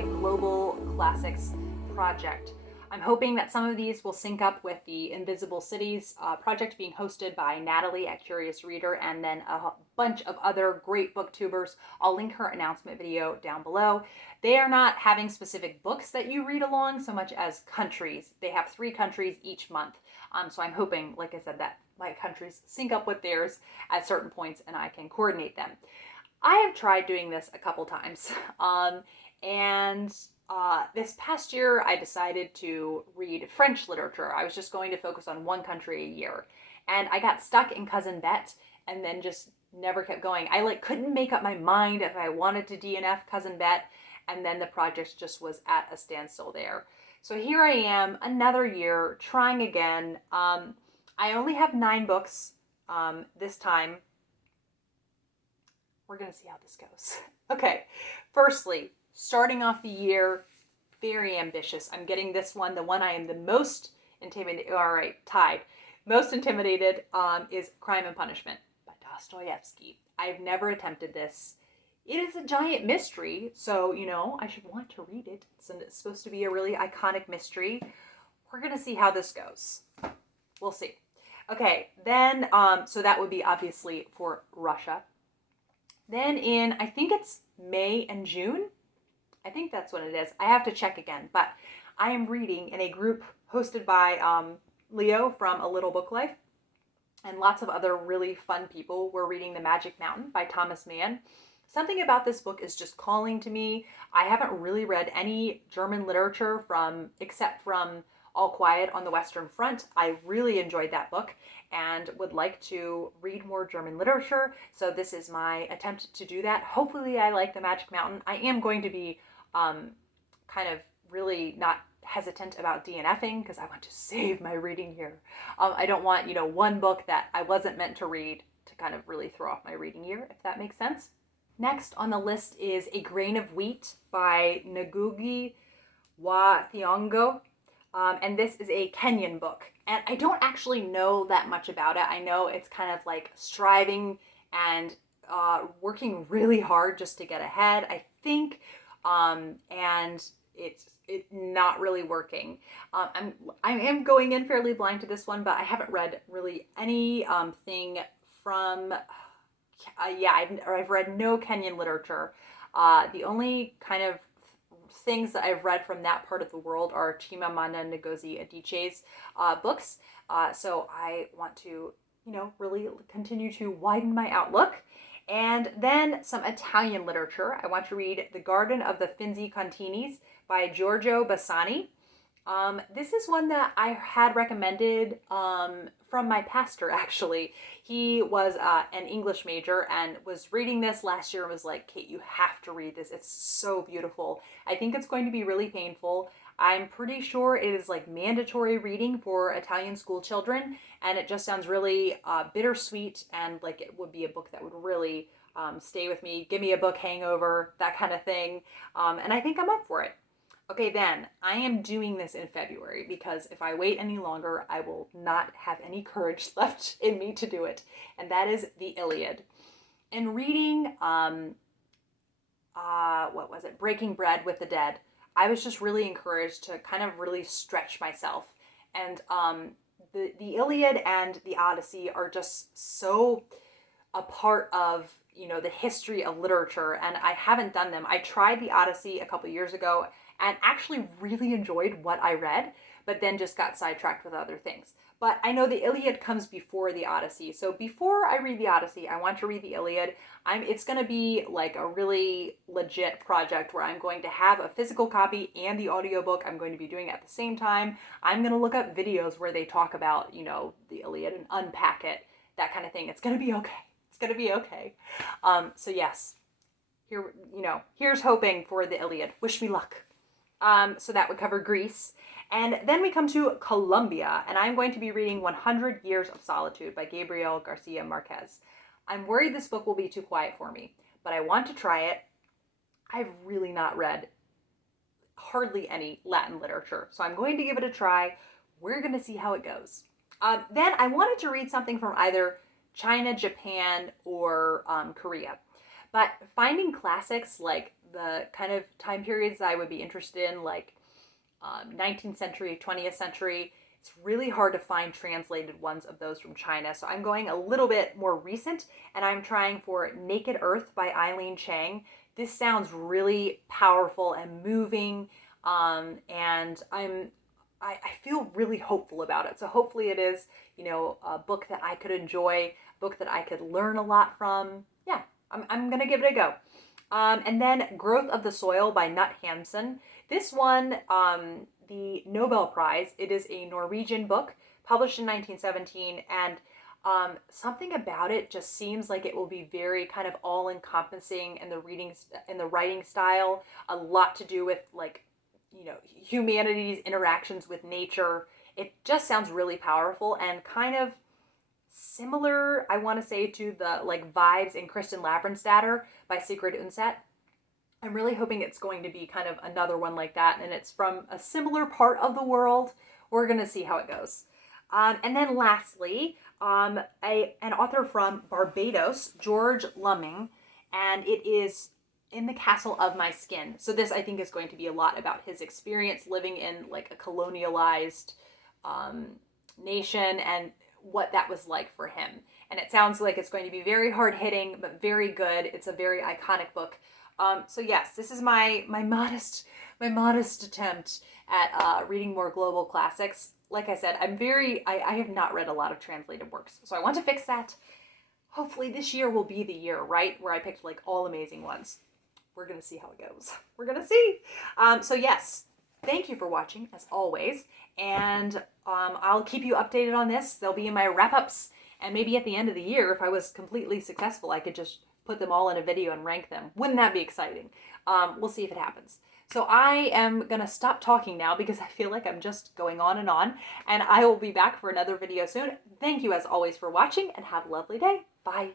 my Global Classics project. I'm hoping that some of these will sync up with the Invisible Cities project being hosted by Natalie at Curious Reader, and then a bunch of other great booktubers. I'll link her announcement video down below. They are not having specific books that you read along so much as countries. They have 3 countries each month. So I'm hoping, like I said, that my countries sync up with theirs at certain points and I can coordinate them. I have tried doing this a couple times. This past year, I decided to read French literature. I was just going to focus on one country a year. And I got stuck in Cousin Bette and then just never kept going. I couldn't make up my mind if I wanted to DNF Cousin Bette, and then the project just was at a standstill there. So here I am, another year, trying again. I only have 9 books this time. We're going to see how this goes. Okay, firstly, starting off the year, very ambitious. I'm getting this one, the one I am the most intimidated, all right, tied. Most intimidated is Crime and Punishment by Dostoevsky. I've never attempted this. It is a giant mystery, so, I should want to read it. It's supposed to be a really iconic mystery. We're going to see how this goes. We'll see. Okay, then, so that would be obviously for Russia. Then in, I think it's May and June. I think that's what it is. I have to check again, but I am reading in a group hosted by Leo from A Little Book Life, and lots of other really fun people. We're reading The Magic Mountain by Thomas Mann. Something about this book is just calling to me. I haven't really read any German literature except from All Quiet on the Western Front. I really enjoyed that book and would like to read more German literature. So this is my attempt to do that. Hopefully I like The Magic Mountain. I am going to be kind of really not hesitant about DNFing because I want to save my reading year. I don't want, one book that I wasn't meant to read to kind of really throw off my reading year, if that makes sense. Next on the list is A Grain of Wheat by Ngũgĩ wa Thiong'o. And this is a Kenyan book. And I don't actually know that much about it. I know it's kind of like striving and working really hard just to get ahead, I think. And it's not really working. I am going in fairly blind to this one, but I haven't read really any thing from... I've read no Kenyan literature. The only kind of things that I've read from that part of the world are Chimamanda Ngozi Adichie's books. So I want to, really continue to widen my outlook. And then some Italian literature. I want to read The Garden of the Finzi-Continis by Giorgio Bassani. This is one that I had recommended from my pastor, actually. He was an English major and was reading this last year and was like, Kate, you have to read this. It's so beautiful. I think it's going to be really painful. I'm pretty sure it is like mandatory reading for Italian school children, and it just sounds really bittersweet, and like it would be a book that would really stay with me, give me a book hangover, that kind of thing. And I think I'm up for it. Okay, then, I am doing this in February because if I wait any longer, I will not have any courage left in me to do it. And that is the Iliad. In reading, Breaking Bread with the Dead, I was just really encouraged to kind of really stretch myself. And the Iliad and the Odyssey are just so a part of, the history of literature, and I haven't done them. I tried the Odyssey a couple years ago and actually really enjoyed what I read, but then just got sidetracked with other things. But I know the Iliad comes before the Odyssey. So before I read the Odyssey, I want to read the Iliad. It's going to be like a really legit project where I'm going to have a physical copy and the audiobook. I'm going to be doing it at the same time. I'm going to look up videos where they talk about, the Iliad and unpack it, that kind of thing. It's going to be okay. It's going to be okay. So yes, here's hoping for the Iliad. Wish me luck. So that would cover Greece. And then we come to Colombia, and I'm going to be reading 100 Years of Solitude by Gabriel Garcia Marquez. I'm worried this book will be too quiet for me, but I want to try it. I've really not read hardly any Latin literature, so I'm going to give it a try. We're going to see how it goes. Then I wanted to read something from either China, Japan, or Korea. But finding classics, like the kind of time periods that I would be interested in, like 19th century, 20th century, it's really hard to find translated ones of those from China. So I'm going a little bit more recent, and I'm trying for Naked Earth by Eileen Chang. This sounds really powerful and moving, and I feel really hopeful about it. So hopefully it is, a book that I could enjoy, a book that I could learn a lot from. Yeah, I'm gonna give it a go. And then Growth of the Soil by Knut Hamsun. This won the Nobel Prize. It is a Norwegian book published in 1917, and something about it just seems like it will be very kind of all-encompassing in the writing style. A lot to do with humanity's interactions with nature. It just sounds really powerful and kind of similar, I want to say, to the vibes in Kristen Lavrenstatter by Sigrid Undset. I'm really hoping it's going to be kind of another one like that, and it's from a similar part of the world. We're going to see how it goes. And then lastly, an author from Barbados, George Lumming, and it is In the Castle of My Skin. So this, I think, is going to be a lot about his experience living in a colonialized nation and what that was like for him. And it sounds like it's going to be very hard-hitting, but very good. It's a very iconic book. So yes, this is my modest attempt at reading more global classics. Like I said, I have not read a lot of translated works, so I want to fix that. Hopefully this year will be the year, right, where I picked all amazing ones. We're gonna see how it goes. We're gonna see. So yes, thank you for watching as always, and I'll keep you updated on this. They'll be in my wrap-ups, and maybe at the end of the year, if I was completely successful, I could just put them all in a video and rank them. Wouldn't that be exciting? We'll see if it happens. So I am gonna stop talking now because I feel like I'm just going on, and I will be back for another video soon. Thank you as always for watching, and have a lovely day. Bye.